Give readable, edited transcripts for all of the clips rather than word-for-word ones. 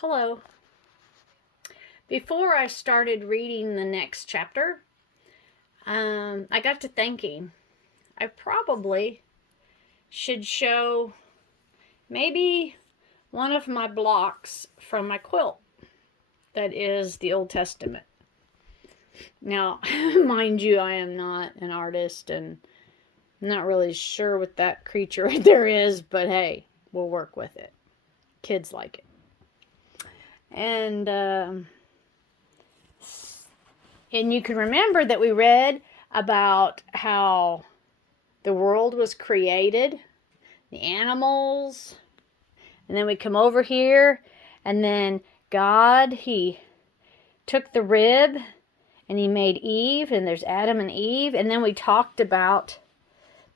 Hello. Before I started reading the next chapter, I got to thinking I probably should show maybe one of my blocks from my quilt that is the Old Testament. Now, mind you, I am not an artist and I'm not really sure what that creature right there is, but hey, we'll work with it. Kids like it. And you can remember that we read about how the world was created, the animals, and then we come over here, and then God, He took the rib and He made Eve, and there's Adam and Eve, and then we talked about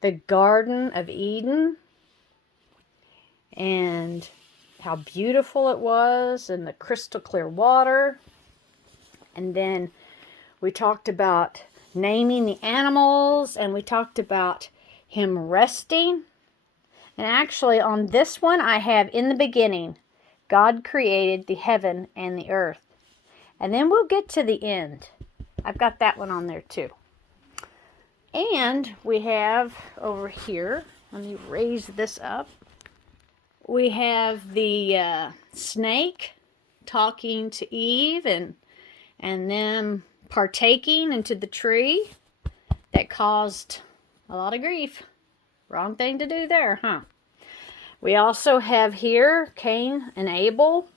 the Garden of Eden and how beautiful it was, and the crystal clear water, and then we talked about naming the animals, and we talked about Him resting. And actually, on this one, I have in the beginning, God created the heaven and the earth. And then we'll get to the end. I've got that one on there too. And we have over here, let me raise this up. We have the snake talking to Eve and them partaking into the tree that caused a lot of grief. Wrong thing to do there, huh? We also have here Cain and Abel,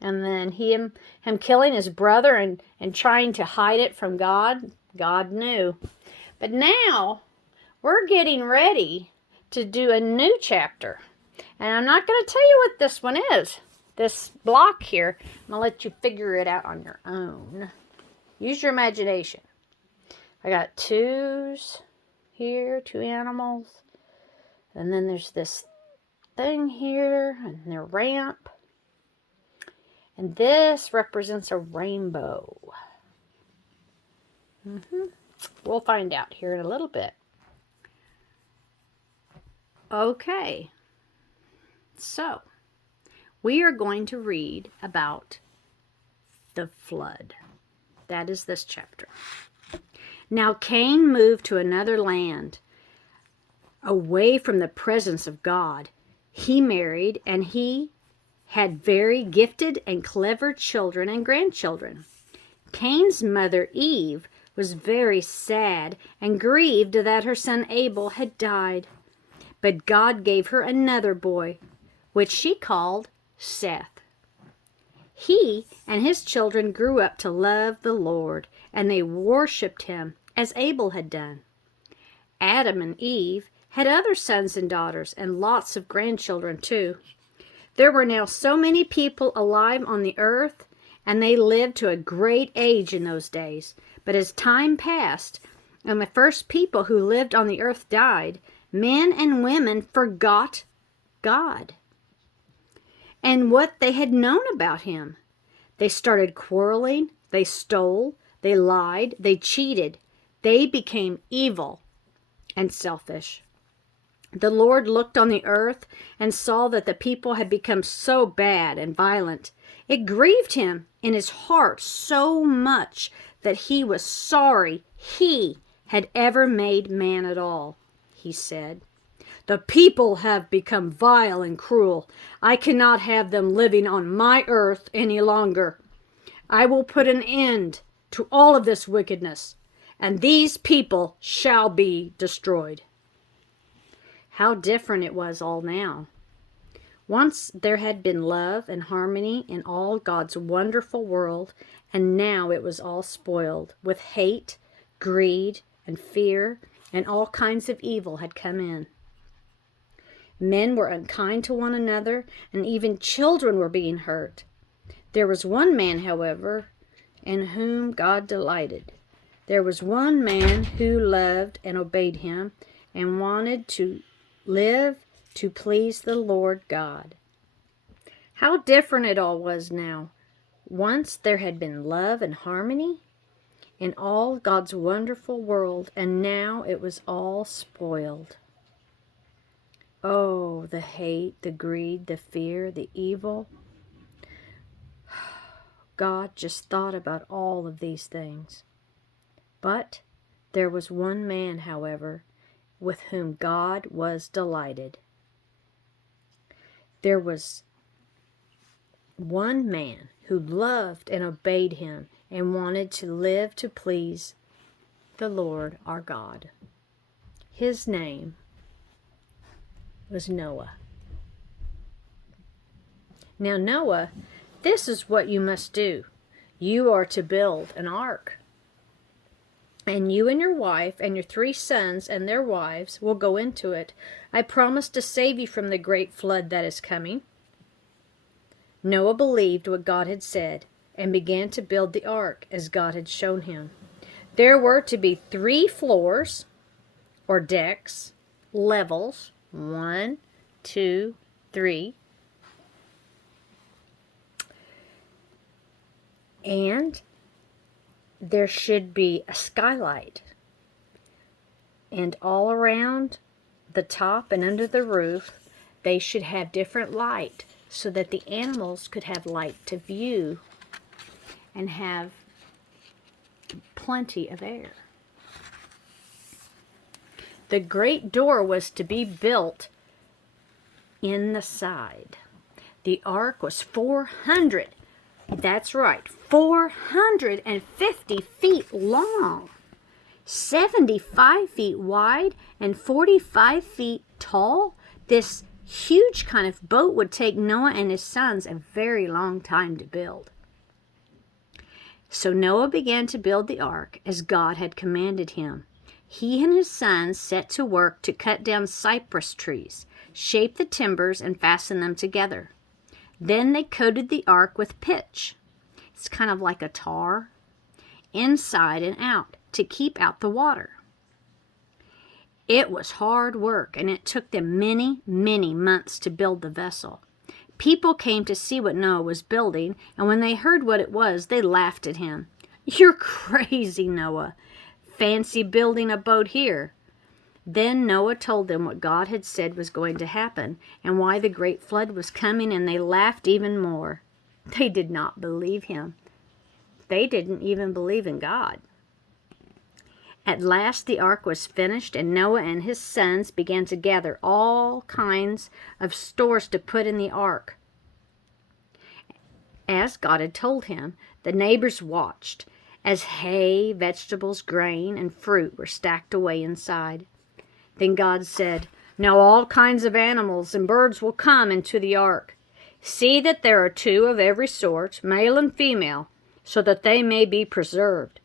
and then him killing his brother and trying to hide it from God. God knew. But now we're getting ready to do a new chapter. And I'm not going to tell you what this one is. This block here, I'm going to let you figure it out on your own. Use your imagination. I got twos here, two animals. And then there's this thing here, and their ramp. And this represents a rainbow. We'll find out here in a little bit. Okay. So, we are going to read about the flood. That is this chapter. Now Cain moved to another land, away from the presence of God. He married, and he had very gifted and clever children and grandchildren. Cain's mother, Eve, was very sad and grieved that her son Abel had died. But God gave her another boy, which she called Seth. He and his children grew up to love the Lord, and they worshipped Him as Abel had done. Adam and Eve had other sons and daughters, and lots of grandchildren too. There were now so many people alive on the earth, and they lived to a great age in those days. But as time passed, and the first people who lived on the earth died, men and women forgot God and what they had known about Him. They started quarreling, they stole, they lied, they cheated. They became evil and selfish. The Lord looked on the earth and saw that the people had become so bad and violent. It grieved Him in His heart so much that He was sorry He had ever made man at all. He said, "The people have become vile and cruel. I cannot have them living on my earth any longer. I will put an end to all of this wickedness, and these people shall be destroyed." How different it was all now. Once there had been love and harmony in all God's wonderful world, and now it was all spoiled with hate, greed, and fear, and all kinds of evil had come in. Men were unkind to one another, and even children were being hurt. There was one man, however, in whom God delighted. There was one man who loved and obeyed Him and wanted to live to please the Lord God. How different it all was now. Once there had been love and harmony in all God's wonderful world, and now it was all spoiled. Oh, the hate, the greed, the fear, the evil. God just thought about all of these things. But there was one man, however, with whom God was delighted. There was one man who loved and obeyed him and wanted to live to please the Lord our God. His name was Noah. Now, Noah, this is what you must do. You are to build an ark. And you and your wife and your 3 sons and their wives will go into it. I promise to save you from the great flood that is coming. Noah believed what God had said and began to build the ark as God had shown him. There were to be 3 floors or decks, levels, 1, 2, 3. And there should be a skylight. And all around the top and under the roof, they should have different light so that the animals could have light to view and have plenty of air. The great door was to be built in the side. The ark was 400. That's right, 450 feet long, 75 feet wide, and 45 feet tall. This huge kind of boat would take Noah and his sons a very long time to build. So Noah began to build the ark as God had commanded him. He and his sons set to work to cut down cypress trees, shape the timbers, and fasten them together. Then they coated the ark with pitch. It's kind of like a tar, inside and out, to keep out the water. It was hard work, and it took them many, many months to build the vessel. People came to see what Noah was building, and when they heard what it was, they laughed at him. "You're crazy, Noah. Fancy building a boat here." Then Noah told them what God had said was going to happen and why the great flood was coming, and they laughed even more. They did not believe him. They didn't even believe in God. At last the ark was finished, and Noah and his sons began to gather all kinds of stores to put in the ark. As God had told him, the neighbors watched as hay, vegetables, grain, and fruit were stacked away inside. Then God said, "Now all kinds of animals and birds will come into the ark. See that there are 2 of every sort, male and female, so that they may be preserved.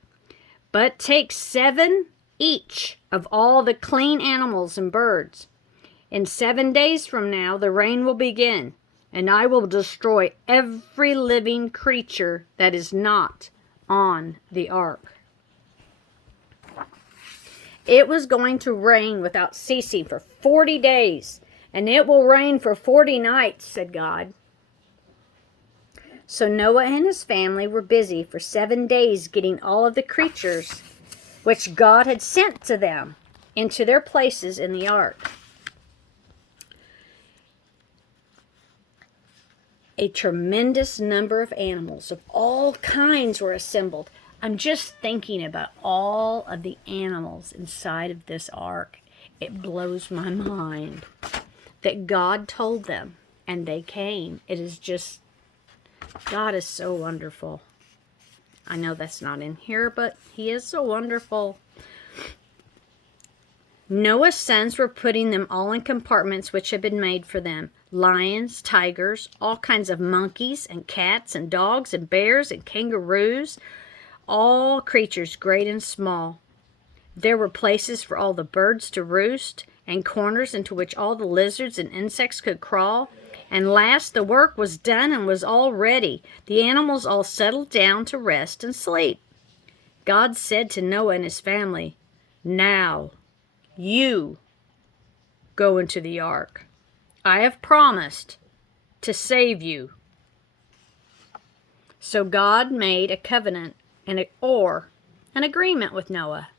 But take 7 each of all the clean animals and birds. In 7 days from now the rain will begin, and I will destroy every living creature that is not on the ark." It was going to rain without ceasing for 40 days, and it will rain for 40 nights, said God. So Noah and his family were busy for 7 days getting all of the creatures which God had sent to them into their places in the ark. A tremendous number of animals of all kinds were assembled. I'm just thinking about all of the animals inside of this ark. It blows my mind that God told them and they came. It is just, God is so wonderful. I know that's not in here, but he is so wonderful. Noah's sons were putting them all in compartments which had been made for them. Lions, tigers, all kinds of monkeys and cats and dogs and bears and kangaroos, all creatures great and small. There were places for all the birds to roost and corners into which all the lizards and insects could crawl. And last, the work was done and was all ready. The animals all settled down to rest and sleep. God said to Noah and his family, "Now you go into the ark. I have promised to save you." So God made a covenant an agreement with Noah,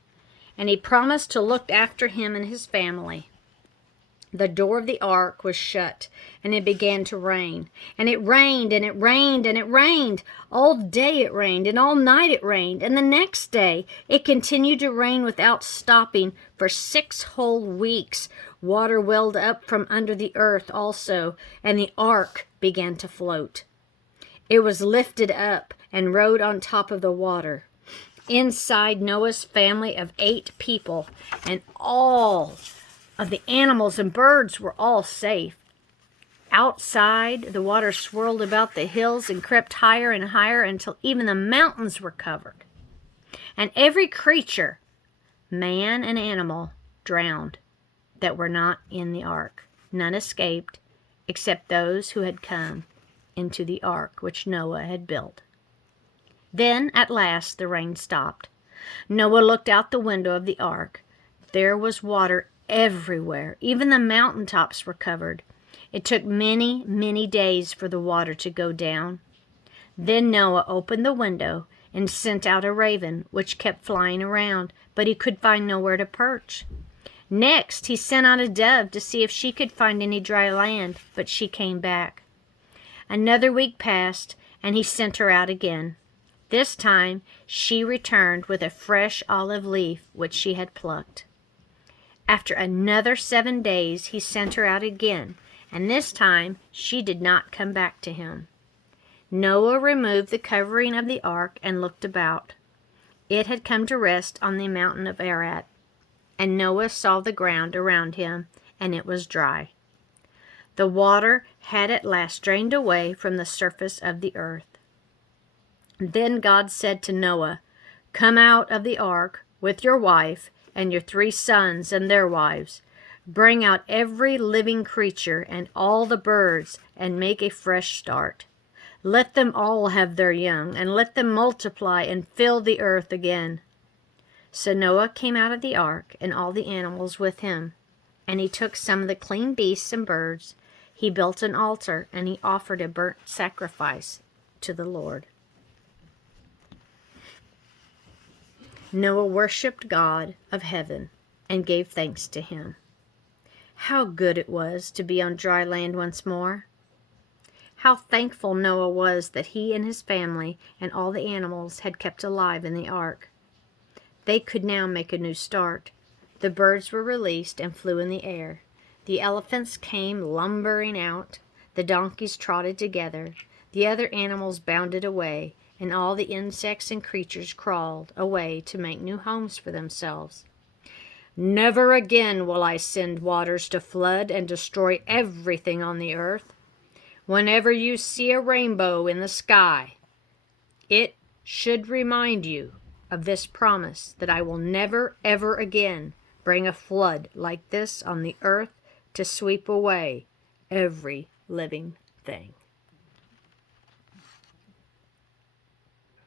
and he promised to look after him and his family. The door of the ark was shut, and it began to rain. And it rained, and it rained, and it rained. All day it rained, and all night it rained. And the next day it continued to rain without stopping for 6 whole weeks. Water welled up from under the earth also, and the ark began to float. It was lifted up and rode on top of the water. Inside, Noah's family of 8 people, and all of the animals and birds were all safe. Outside, the water swirled about the hills and crept higher and higher until even the mountains were covered. And every creature, man and animal, drowned that were not in the ark. None escaped, except those who had come into the ark which Noah had built. Then, at last, the rain stopped. Noah looked out the window of the ark. There was water everywhere. Even the mountaintops were covered. It took many, many days for the water to go down. Then Noah opened the window and sent out a raven, which kept flying around, but he could find nowhere to perch. Next, he sent out a dove to see if she could find any dry land, but she came back. Another week passed, and he sent her out again. This time, she returned with a fresh olive leaf which she had plucked. After another 7 days, he sent her out again, and this time she did not come back to him. Noah removed the covering of the ark and looked about. It had come to rest on the mountain of Ararat, and Noah saw the ground around him, and it was dry. The water had at last drained away from the surface of the earth. Then God said to Noah, "Come out of the ark with your wife and your 3 sons and their wives. Bring out every living creature and all the birds, and make a fresh start. Let them all have their young, and let them multiply and fill the earth again." So Noah came out of the ark, and all the animals with him. And he took some of the clean beasts and birds. He built an altar, and he offered a burnt sacrifice to the Lord. Noah worshipped God of heaven and gave thanks to him. How good it was to be on dry land once more. How thankful Noah was that he and his family and all the animals had kept alive in the ark. They could now make a new start. The birds were released and flew in the air. The elephants came lumbering out. The donkeys trotted together. The other animals bounded away, and all the insects and creatures crawled away to make new homes for themselves. Never again will I send waters to flood and destroy everything on the earth. Whenever you see a rainbow in the sky, it should remind you of this promise that I will never, ever again bring a flood like this on the earth to sweep away every living thing.